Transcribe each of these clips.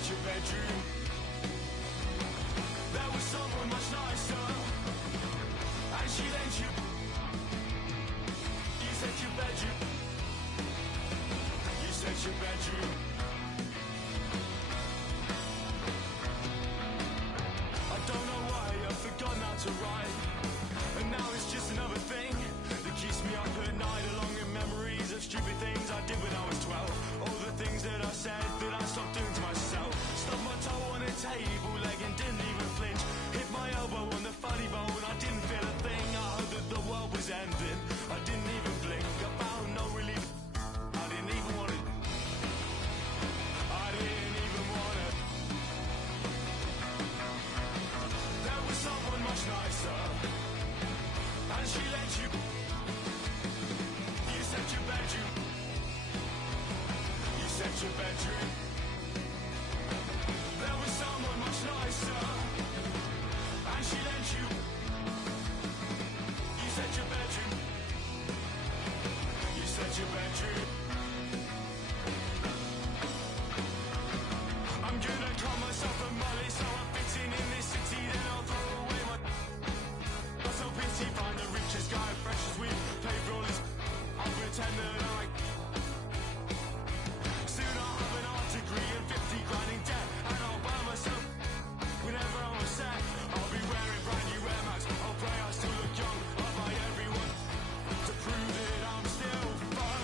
said your bedroom. There was someone much nicer, and she lent you. You said your bedroom. You said your bedroom. I don't know why I've forgotten how to write, and now it's just another thing that keeps me up at night, along with memories of stupid things I did when I was 12. All the things that I said that I stopped doing to myself. Stubbed my toe on a table leg and didn't even flinch. Hit my elbow on the funny bone, I didn't feel a thing. I heard that the world was ending, I didn't even blink. I found no relief, I didn't even want it. I didn't even want it. There was someone much nicer, and she let you. You said your bedroom. You said your bedroom. There was someone much nicer, and she lent you. You said your bedroom. You said your bedroom. I'm gonna call myself a mully, so I'm fitting in this city, then I'll throw away my. Not so pity, find the richest guy, fresh as weed, pay for all his. I'll pretend that I. Soon I'll have an art degree and 50 grand in debt, and I'll buy myself whenever I'm upset. I'll be wearing brand new Air Max. I'll pray I still look young. I'll buy everyone to prove that I'm still fun.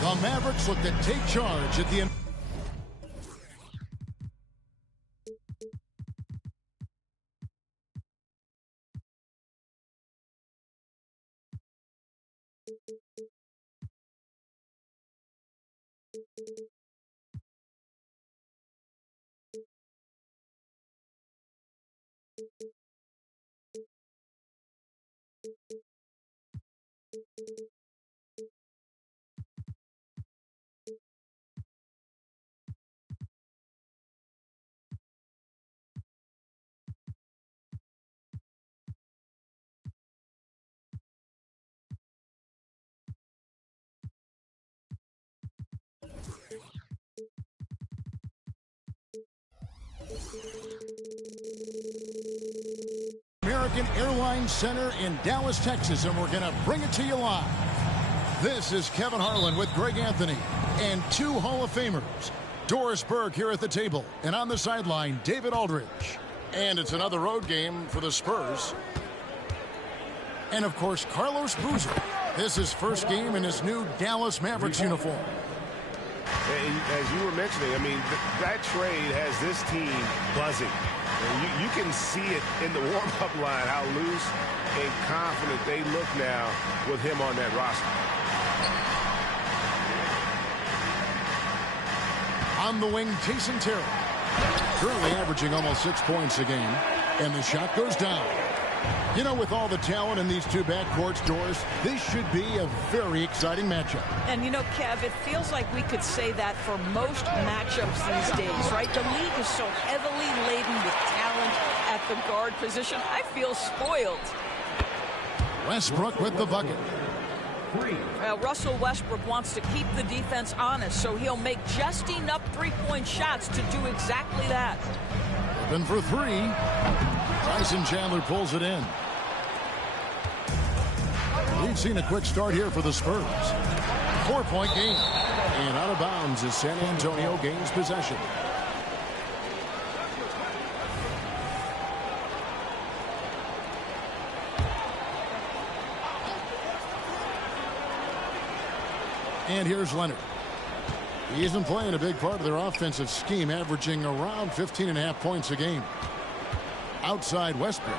The Mavericks look to take charge at the... American Airlines Center in Dallas, Texas, and we're going to bring it to you live. This is Kevin Harlan with Greg Anthony and two Hall of Famers. Doris Burke here at the table, and on the sideline, David Aldridge. And it's another road game for the Spurs. And, of course, Carlos Boozer. This is first game in his new Dallas Mavericks uniform. As you were mentioning, I mean, that trade has this team buzzing. And you can see it in the warm-up line, how loose and confident they look now with him on that roster. On the wing, Jason Terry. Currently averaging almost 6 points a game. And the shot goes down. You know, with all the talent in these two backcourts, Doris, this should be a very exciting matchup. And, you know, Kev, it feels like we could say that for most matchups these days, right? The league is so heavily laden with talent at the guard position. I feel spoiled. Westbrook with the bucket. Russell Westbrook wants to keep the defense honest, so he'll make just enough three-point shots to do exactly that. Open for three. Tyson Chandler pulls it in. We've seen a quick start here for the Spurs. 4-point game. And out of bounds as San Antonio gains possession. And here's Leonard. He isn't playing a big part of their offensive scheme, averaging around 15.5 points a game. Outside Westbrook.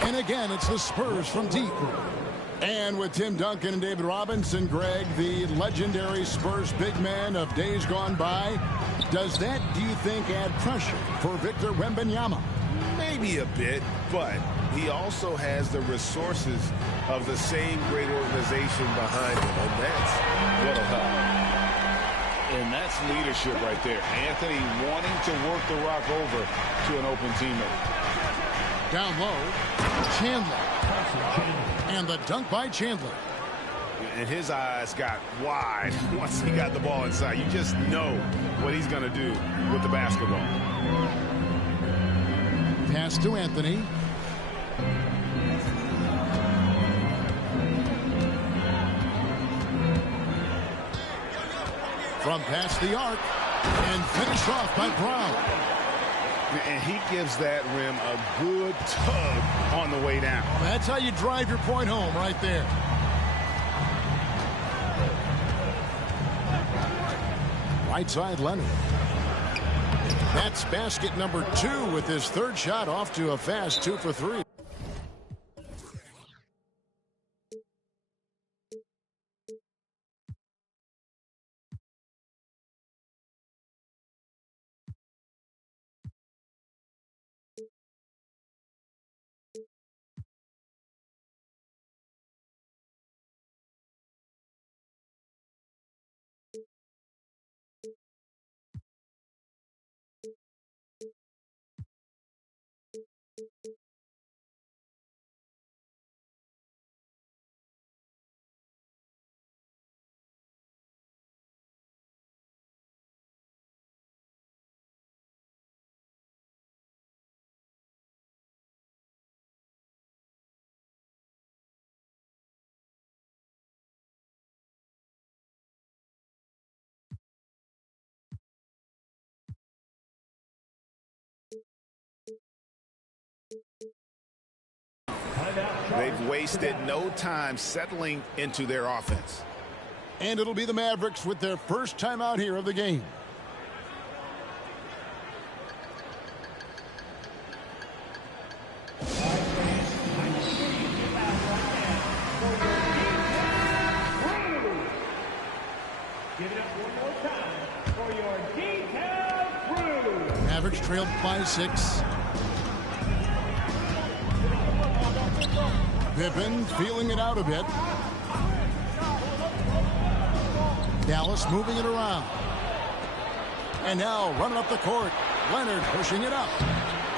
And again, it's the Spurs from deep. And with Tim Duncan and David Robinson, Greg, the legendary Spurs big man of days gone by, does that, do you think, add pressure for Victor Wembanyama? Maybe a bit, but he also has the resources of the same great organization behind him, and that's what'll help. And that's leadership right there. Anthony wanting to work the rock over to an open teammate. Down low, Chandler. And the dunk by Chandler. And his eyes got wide once he got the ball inside. You just know what he's going to do with the basketball. Pass to Anthony. From past the arc, and finish off by Brown. And he gives that rim a good tug on the way down. That's how you drive your point home right there. Right side, Leonard. That's basket number 2 with his third shot off to a fast 2 for 3. They've wasted no time settling into their offense. And it'll be the Mavericks with their first timeout here of the game. Give it up one more time for your detailed crew. Mavericks trailed by 6. Pippen feeling it out a bit. Dallas moving it around. And now running up the court. Leonard pushing it up.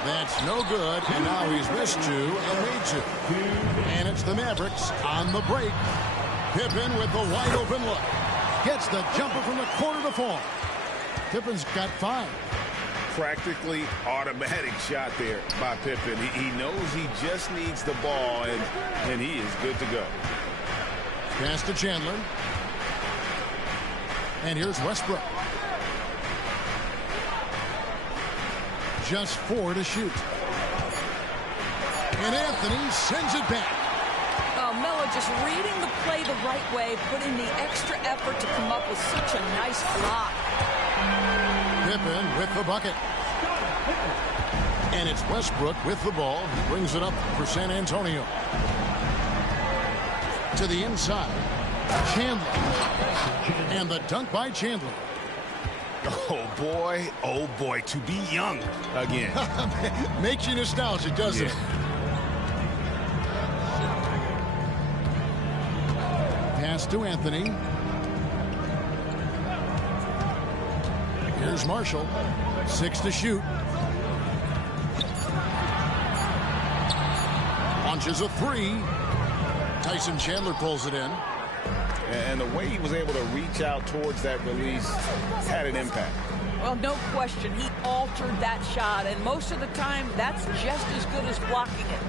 That's no good. And now he's missed 2 and made 2. And it's the Mavericks on the break. Pippen with the wide open look. Gets the jumper from the corner to fall. Pippen's got 5. Practically automatic shot there by Pippen. He knows he just needs the ball, and he is good to go. Pass to Chandler. And here's Westbrook. Just 4 to shoot. And Anthony sends it back. Oh, Melo just reading the play the right way, putting the extra effort to come up with such a nice block. Pippen with the bucket. And it's Westbrook with the ball. He brings it up for San Antonio. To the inside. Chandler. And the dunk by Chandler. Oh, boy, to be young again. Makes you nostalgic, doesn't it? Pass to Anthony. Here's Marshall. 6 to shoot. Launches a 3. Tyson Chandler pulls it in. And the way he was able to reach out towards that release had an impact. Well, no question. He altered that shot, and most of the time, that's just as good as blocking it.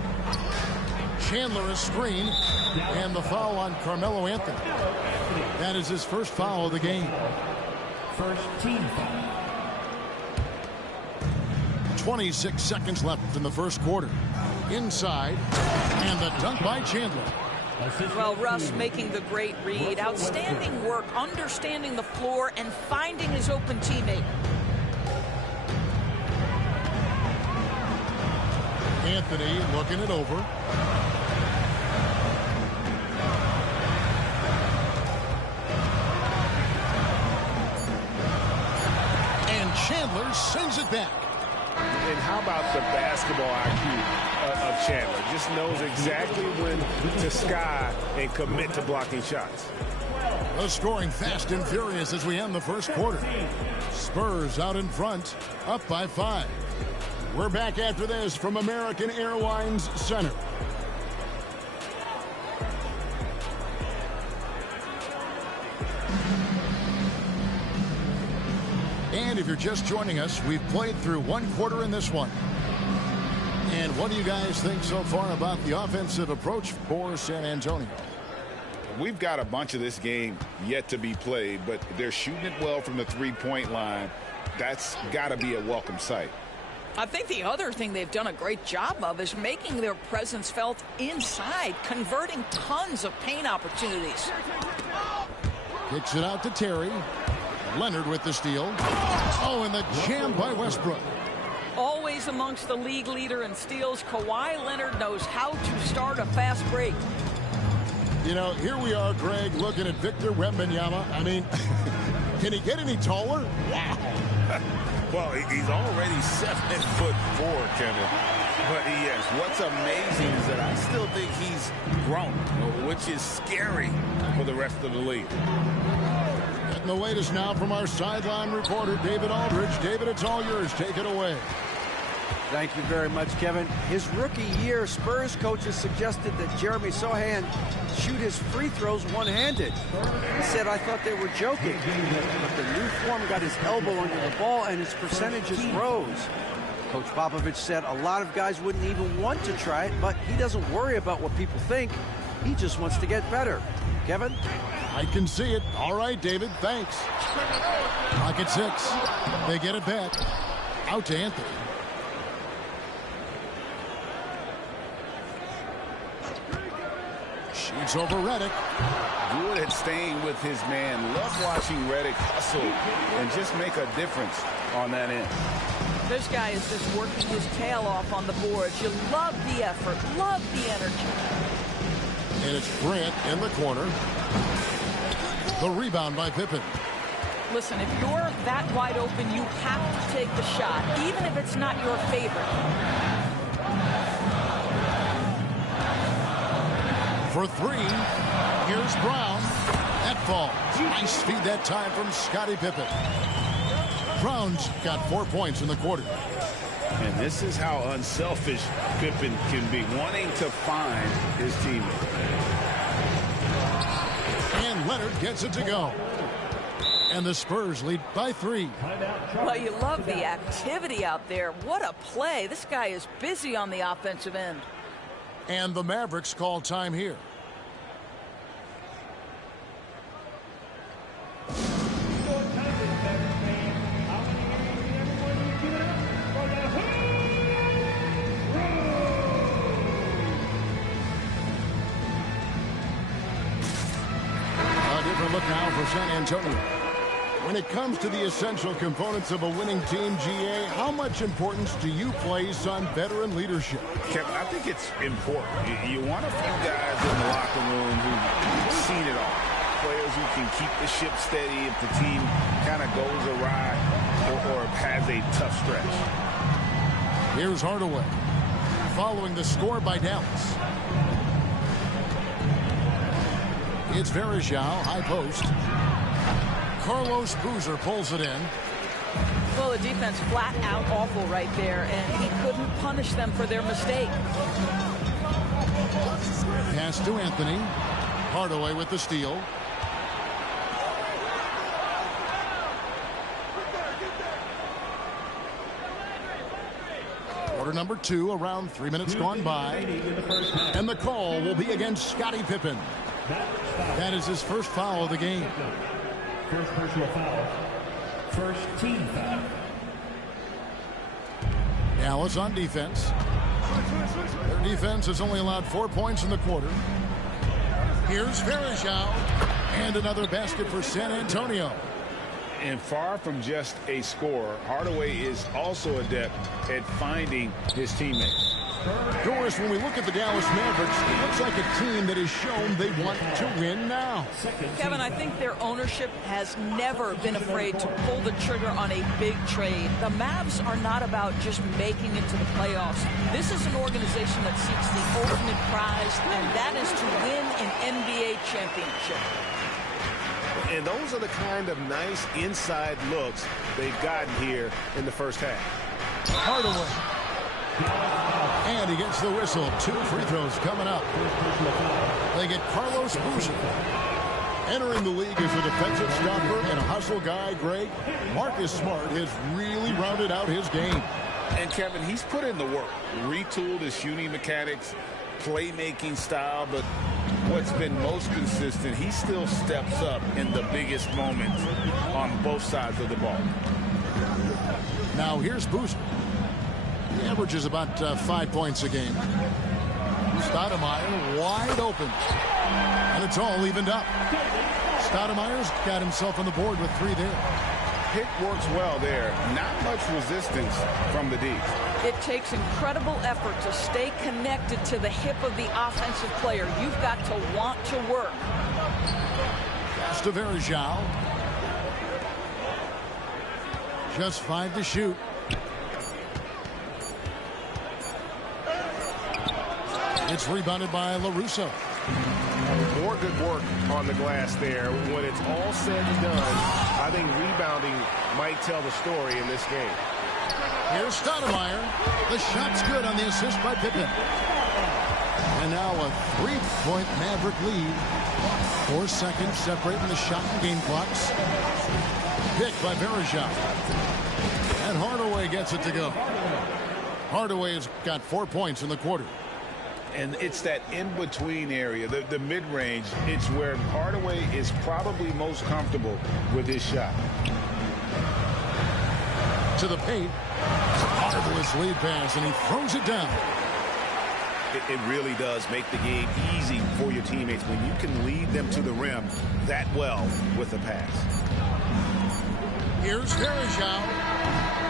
Chandler is screened, and the foul on Carmelo Anthony. That is his first foul of the game. First team foul. 26 seconds left in the first quarter. Inside, and the dunk by Chandler. Well, Russ making the great read. Outstanding work, understanding the floor, and finding his open teammate. Anthony looking it over. And Chandler sends it back. And how about the basketball IQ of Chandler? Just knows exactly when to sky and commit to blocking shots. The scoring fast and furious as we end the first quarter. Spurs out in front, up by 5. We're back after this from American Airlines Center. And if you're just joining us, we've played through one quarter in this one. And what do you guys think so far about the offensive approach for San Antonio? We've got a bunch of this game yet to be played, but they're shooting it well from the three-point line. That's got to be a welcome sight. I think the other thing they've done a great job of is making their presence felt inside, converting tons of paint opportunities. Kicks it out to Terry. Leonard with the steal. Oh, and the jam by Westbrook. Always amongst the league leader in steals, Kawhi Leonard knows how to start a fast break. You know, here we are, Greg, looking at Victor Wembanyama. I mean, can he get any taller? Wow. Well, he's already 7'4", Kevin. But yes, what's amazing is that I still think he's grown, which is scary for the rest of the league. Getting the latest now from our sideline reporter, David Aldridge. David, it's all yours. Take it away. Thank you very much, Kevin. His rookie year, Spurs coaches suggested that Jeremy Sohan shoot his free throws one-handed. He said, I thought they were joking. But the new form got his elbow under the ball and his percentages rose. Coach Popovich said a lot of guys wouldn't even want to try it, but he doesn't worry about what people think. He just wants to get better. Kevin? I can see it. All right, David. Thanks. Clock at 6. They get it back. Out to Anthony. Shoots over Redick. Good at staying with his man. Love watching Redick hustle and just make a difference on that end. This guy is just working his tail off on the boards. You love the effort, love the energy. And it's Grant in the corner. The rebound by Pippen. Listen, if you're that wide open, you have to take the shot, even if it's not your favorite. For 3, here's Brown. That falls. Nice feed that time from Scottie Pippen. Brown's got 4 points in the quarter. And this is how unselfish Pippen can be, wanting to find his teammate. And Leonard gets it to go. And the Spurs lead by 3. Well, you love the activity out there. What a play. This guy is busy on the offensive end. And the Mavericks call time here. A different look now for San Antonio. When it comes to the essential components of a winning team, GA, how much importance do you place on veteran leadership? Kevin, I think it's important. You want a few guys in the locker room who've seen it all. Players who can keep the ship steady if the team kind of goes awry or has a tough stretch. Here's Hardaway, following the score by Dallas. It's Varejao, high post. Carlos Boozer pulls it in. Well, the defense flat out awful right there, and he couldn't punish them for their mistake. Pass to Anthony. Hardaway with the steal. Quarter number 2, around 3 minutes gone by. And the call will be against Scottie Pippen. That is his first foul of the game. First personal foul. First team foul. Dallas on defense. Their defense has only allowed 4 points in the quarter. Here's Varejao. And another basket for San Antonio. And far from just a scorer, Hardaway is also adept at finding his teammates. Doris, when we look at the Dallas Mavericks, it looks like a team that has shown they want to win now. Kevin, I think their ownership has never been afraid to pull the trigger on a big trade. The Mavs are not about just making it to the playoffs. This is an organization that seeks the ultimate prize, and that is to win an NBA championship. And those are the kind of nice inside looks they've gotten here in the first half. Hardaway. And he gets the whistle. 2 free throws coming up. They get Carlos Boozer. Entering the league as a defensive stopper and a hustle guy, Greg, Marcus Smart has really rounded out his game. And Kevin, he's put in the work. Retooled his shooting mechanics, playmaking style, but what's been most consistent, he still steps up in the biggest moments on both sides of the ball. Now here's Boozer. He averages about 5 points a game. Stoudemire wide open. And it's all evened up. Stoudemire's got himself on the board with 3 there. Pick works well there. Not much resistance from the D. It takes incredible effort to stay connected to the hip of the offensive player. You've got to want to work. Pass to Varejao. Just 5 to shoot. It's rebounded by LaRusso. More good work on the glass there. When it's all said and done, I think rebounding might tell the story in this game. Here's Stoudemire. The shot's good on the assist by Pippen. And now a 3-point Maverick lead. 4 seconds separating the shot and game clocks. Picked by Varejao. And Hardaway gets it to go. Hardaway has got 4 points in the quarter. And it's that in-between area, the mid-range. It's where Hardaway is probably most comfortable with his shot. To the paint. Marvelous lead pass, and he throws it down. It really does make the game easy for your teammates when you can lead them to the rim that well with a pass. Here's Varejao.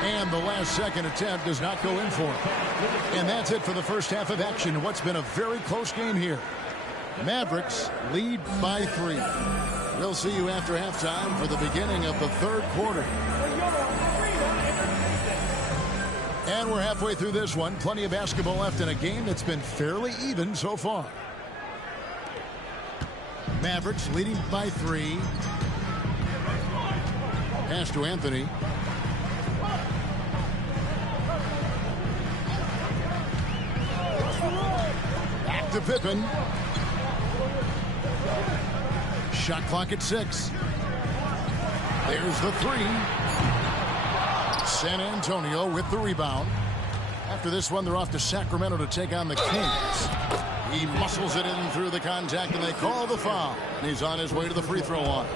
And the last second attempt does not go in for him. And that's it for the first half of action. What's been a very close game here. Mavericks lead by 3. We'll see you after halftime for the beginning of the third quarter. And we're halfway through this one. Plenty of basketball left in a game that's been fairly even so far. Mavericks leading by 3. Pass to Anthony. Back to Pippen. Shot clock at 6. There's the 3. San Antonio with the rebound. After this one, they're off to Sacramento to take on the Kings. He muscles it in through the contact, and they call the foul. And he's on his way to the free throw line.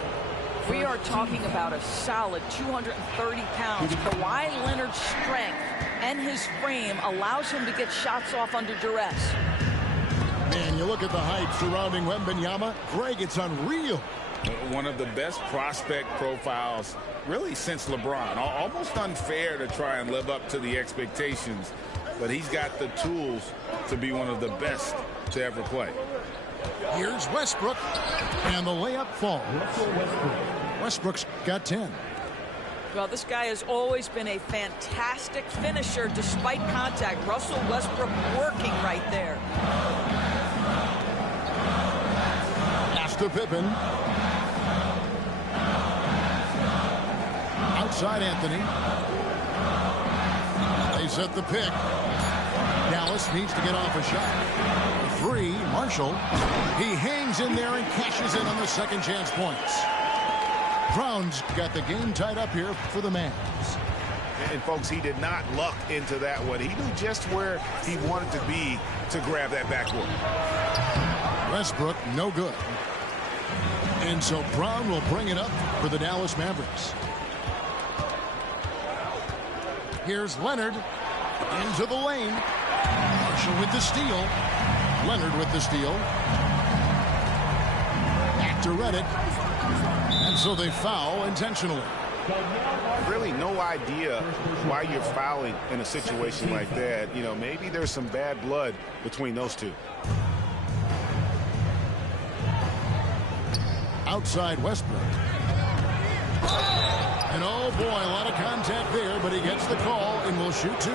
We are talking about a solid 230 pounds. Kawhi Leonard's strength and his frame allows him to get shots off under duress. Man, you look at the hype surrounding Wembanyama. Greg, it's unreal. One of the best prospect profiles really since LeBron. Almost unfair to try and live up to the expectations, but he's got the tools to be one of the best to ever play. Here's Westbrook, and the layup falls. Westbrook's got 10. Well, this guy has always been a fantastic finisher despite contact. Russell Westbrook working right there. Pass to Pippen. Outside Anthony. They set the pick. Dallas needs to get off a shot. 3, Marshall. He hangs in there and cashes in on the second chance points. Brown's got the game tied up here for the Mavs. And folks, he did not luck into that one. He knew just where he wanted to be to grab that backboard. Westbrook, no good. And so Brown will bring it up for the Dallas Mavericks. Here's Leonard into the lane. Marshall with the steal. Leonard with the steal. Back to Reddick. And so they foul intentionally. Really no idea why you're fouling in a situation like that. You know, maybe there's some bad blood between those two. Outside Westbrook. And oh boy, a lot of contact there, but he gets the call and will shoot 2.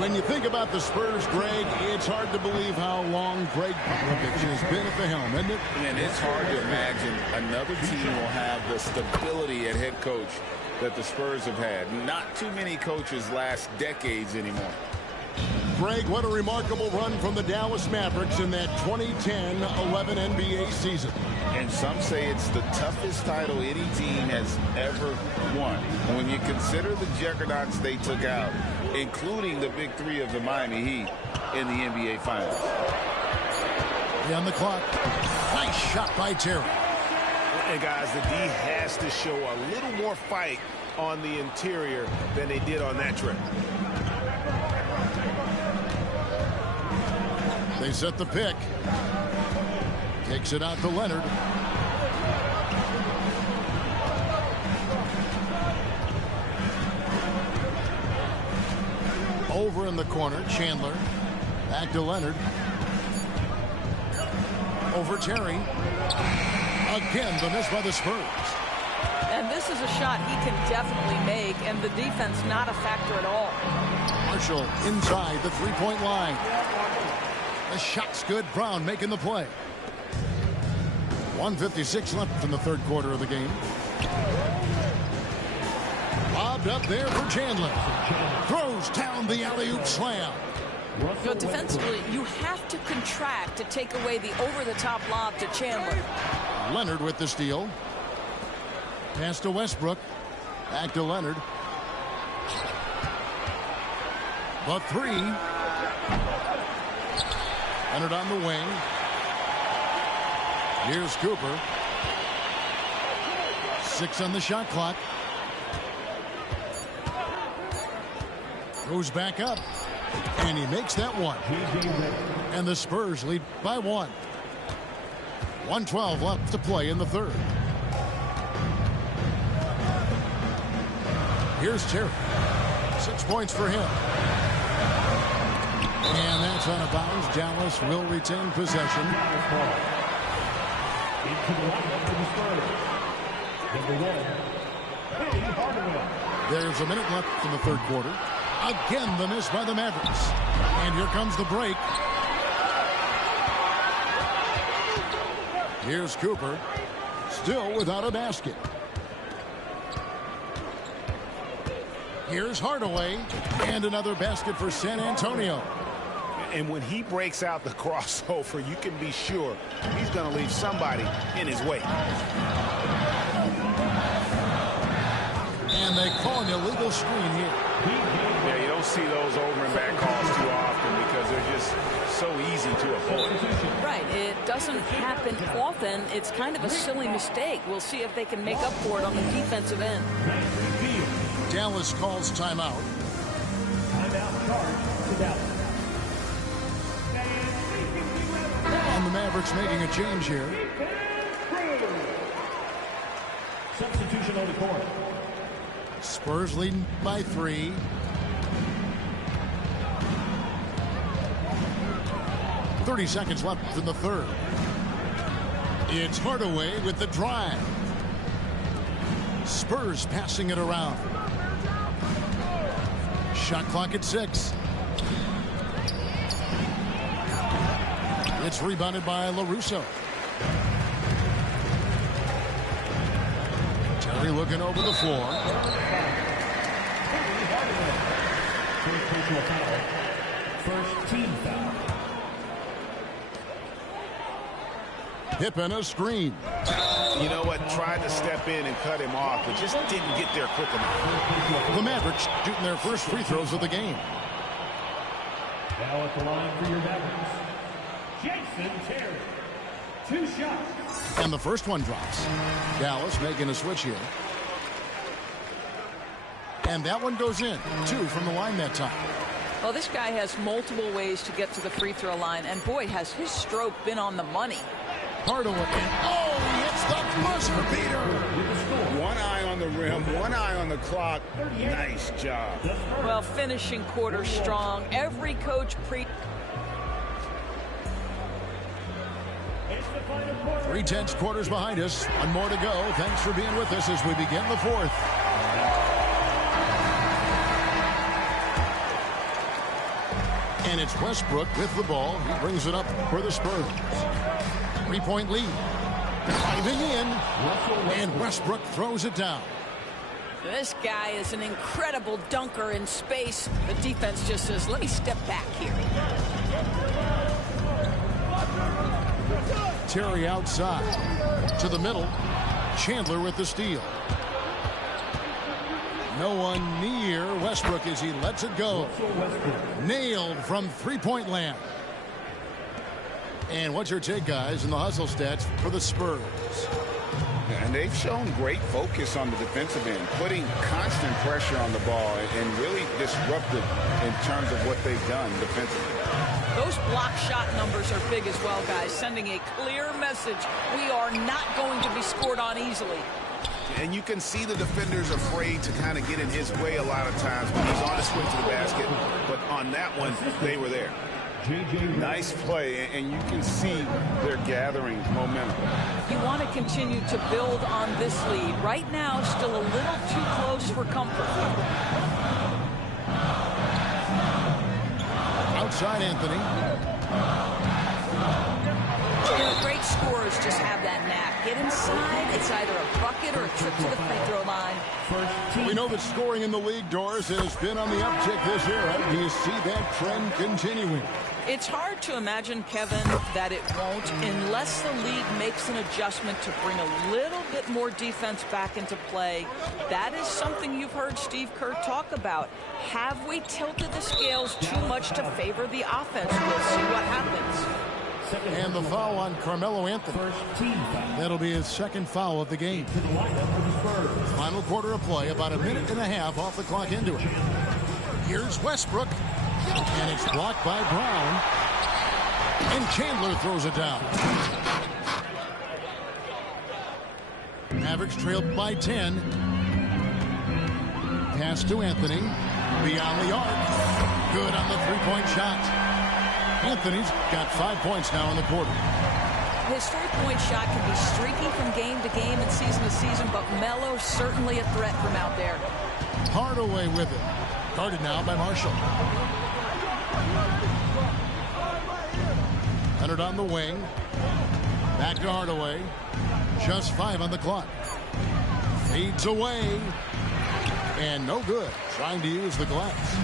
When you think about the Spurs, Greg, it's hard to believe how long Greg Popovich has been at the helm, isn't it? And it's hard to imagine another team will have the stability at head coach that the Spurs have had. Not too many coaches last decades anymore. Greg, what a remarkable run from the Dallas Mavericks in that 2010-11 NBA season. And some say it's the toughest title any team has ever won. And when you consider the juggernauts they took out, including the big 3 of the Miami Heat in the NBA Finals. On the clock. Nice shot by Terry. And guys, the D has to show a little more fight on the interior than they did on that trip. They set the pick. Takes it out to Leonard. Over in the corner, Chandler. Back to Leonard. Over Terry. Again, the miss by the Spurs. And this is a shot he can definitely make, and the defense not a factor at all. Marshall inside the three-point line. The shot's good. Brown making the play. 1:56 left in the third quarter of the game. Lobbed up there for Chandler. Throws down the alley-oop slam. So defensively, you have to contract to take away the over-the-top lob to Chandler. Leonard with the steal. Pass to Westbrook. Back to Leonard. The 3. Leonard on the wing. Here's Cooper. 6 on the shot clock. Goes back up. And he makes that one. And the Spurs lead by 1. 1:12 left to play in the third. Here's Terry. 6 points for him. And that's out of bounds. Dallas will retain possession. There's a minute left in the third quarter. Again, the miss by the Mavericks. And here comes the break. Here's Cooper. Still without a basket. Here's Hardaway. And another basket for San Antonio. And when he breaks out the crossover, you can be sure he's going to leave somebody in his way. And they call an illegal screen here. Yeah, you don't see those over and back calls too often because they're just so easy to avoid. Right. It doesn't happen often. It's kind of a silly mistake. We'll see if they can make up for it on the defensive end. Dallas calls timeout. Timeout starts to Dallas. And the Mavericks making a change here. the court. Spurs leading by 3. .30 left in the third. It's Hardaway with the drive. Spurs passing it around. Shot clock at 6. It's rebounded by LaRusso. Terry looking over the floor. First personal foul. First team foul. Pippen a screen. You know what? Tried to step in and cut him off, but just didn't get there quick enough. The Mavericks shooting their first free throws of the game. Now at the line for your Mavericks, Jason Terry. 2 shots. And the first one drops. Dallas making a switch here. And that one goes in. 2 from the line that time. Well, this guy has multiple ways to get to the free throw line, and boy, has his stroke been on the money. Hardaway. Oh, he hits the buzzer beater. One eye on the rim, one eye on the clock. Nice job. Well, finishing quarter strong. Every coach It's the final quarter. 3 tenths quarters behind us. 1 more to go. Thanks for being with us as we begin the fourth. And it's Westbrook with the ball. He brings it up for the Spurs. 3-point lead. Driving in. And Westbrook throws it down. This guy is an incredible dunker in space. The defense just says, let me step back here. Terry outside. To the middle. Chandler with the steal. No one near Westbrook as he lets it go. Nailed from 3-point land. And what's your take, guys, in the hustle stats for the Spurs? And they've shown great focus on the defensive end, putting constant pressure on the ball and really disruptive in terms of what they've done defensively. Those block shot numbers are big as well, guys, sending a clear message. We are not going to be scored on easily. And you can see the defenders afraid to kind of get in his way a lot of times when he's on his way to the basket. But on that one, they were there. Nice play, and you can see they're gathering momentum. You want to continue to build on this lead. Right now, still a little too close for comfort. Outside Anthony. You know, great scorers just have that knack. Get inside, it's either a bucket or a trip to the free throw line. We know that scoring in the league, Doris, has been on the uptick this year. Do you see that trend continuing? It's hard to imagine, Kevin, that it won't unless the league makes an adjustment to bring a little bit more defense back into play. That is something you've heard Steve Kerr talk about. Have we tilted the scales too much to favor the offense? We'll see what happens. And the foul on Carmelo Anthony. That'll be his second foul of the game. Final quarter of play, about a minute and a half off the clock into it. Here's Westbrook. And it's blocked by Brown. And Chandler throws it down. Mavericks trailed by 10. Pass to Anthony. Beyond the arc. Good on the three-point shot. Anthony's got 5 points now in the quarter. His three-point shot can be streaky from game to game and season to season, but Melo certainly a threat from out there. Hardaway with it. Guarded now by Marshall. Leonard on the wing. Back to Hardaway. Just 5 on the clock. Fades away. And no good. Trying to use the glass.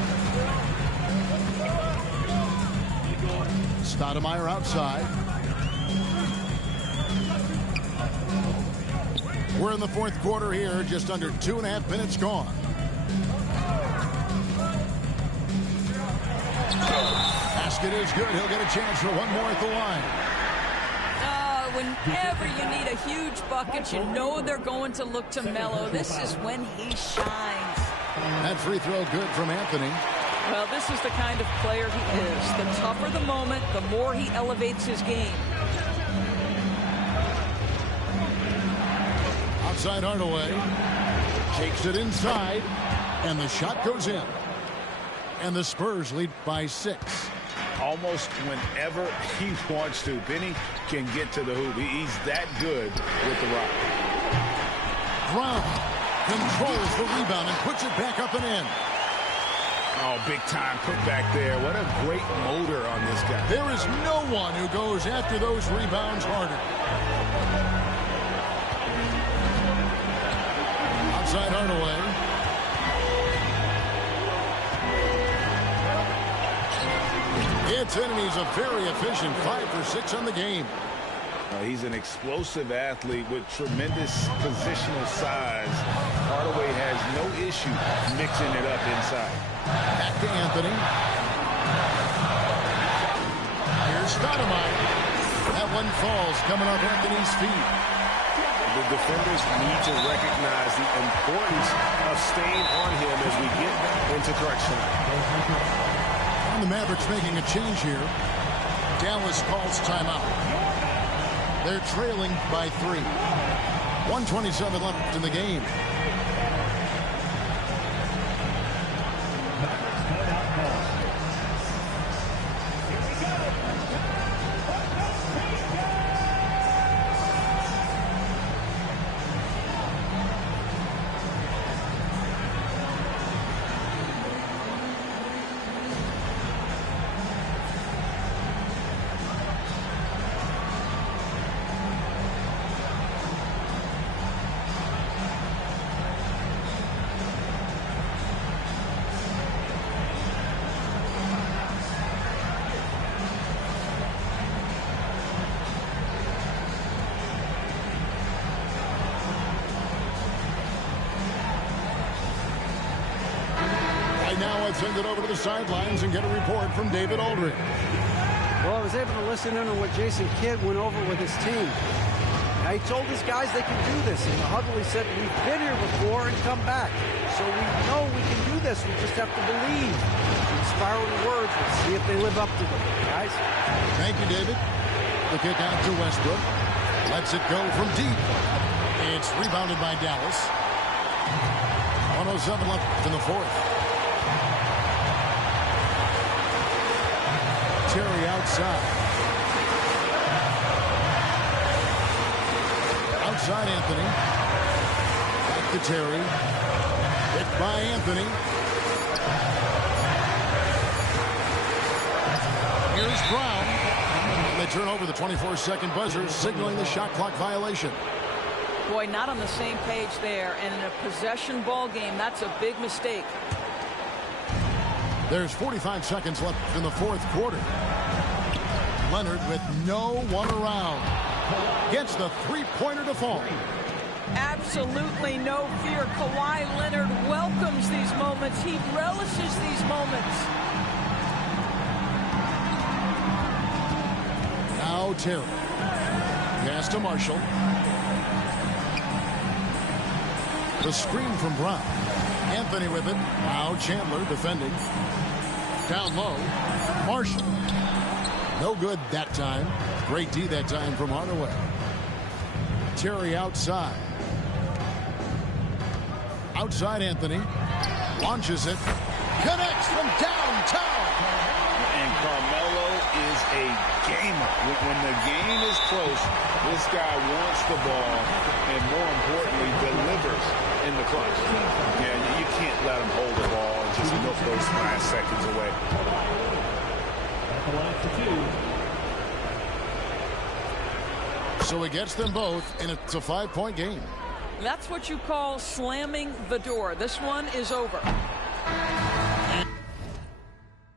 Stoudemire outside. We're in the fourth quarter here. Just under 2.5 minutes gone. Basket is good. He'll get a chance for one more at the line. Whenever you need a huge bucket, you know they're going to look to Melo. This is when he shines. That free throw good from Anthony. Well, this is the kind of player he is. The tougher the moment, the more he elevates his game. Outside Hardaway. Takes it inside, and the shot goes in. And the Spurs lead by 6. Almost whenever he wants to. Benny can get to the hoop. He's that good with the rock. Brown controls the rebound and puts it back up and in. Oh, big time put back there. What a great motor on this guy. There is no one who goes after those rebounds harder. Outside Hardaway. It's in, and he's a very efficient 5 for 6 on the game. He's an explosive athlete with tremendous positional size. Hardaway has no issue mixing it up inside. Back to Anthony. Here's Stoudemire. That one falls coming off Anthony's feet. The defenders need to recognize the importance of staying on him as we get into crunch time. And the Mavericks making a change here. Dallas calls timeout. They're trailing by 3. 1:27 left in the game. Now let's send it over to the sidelines and get a report from David Aldridge. Well, I was able to listen in on what Jason Kidd went over with his team. Now, he told his guys they can do this. In the huddle, he said, we've been here before and come back. So we know we can do this. We just have to believe. Inspiring words. Let's see if they live up to them, guys. Thank you, David. The kick out to Westbrook. Lets it go from deep. It's rebounded by Dallas. 1:07 left in the fourth. Terry outside. Outside Anthony. Back to Terry. Hit by Anthony. Here's Brown. And they turn over the 24-second buzzer, signaling the shot clock violation. Boy, not on the same page there. And in a possession ball game, that's a big mistake. There's 45 seconds left in the fourth quarter. Leonard with no one around. Gets the three-pointer to fall. Absolutely no fear. Kawhi Leonard welcomes these moments. He relishes these moments. Now Terry. Pass to Marshall. The screen from Brown. Anthony with it. Now Chandler defending. Down low. Marshall. No good that time. Great D that time from Hardaway. Terry outside. Outside Anthony. Launches it. Connects from downtown. And Carmelo is a gamer. When the game is close, this guy wants the ball and, more importantly, delivers in the clutch. Yeah, you can't let him hold the ball and just milk those last seconds away. So he gets them both, and it's a 5-point game. That's what you call slamming the door. This one is over.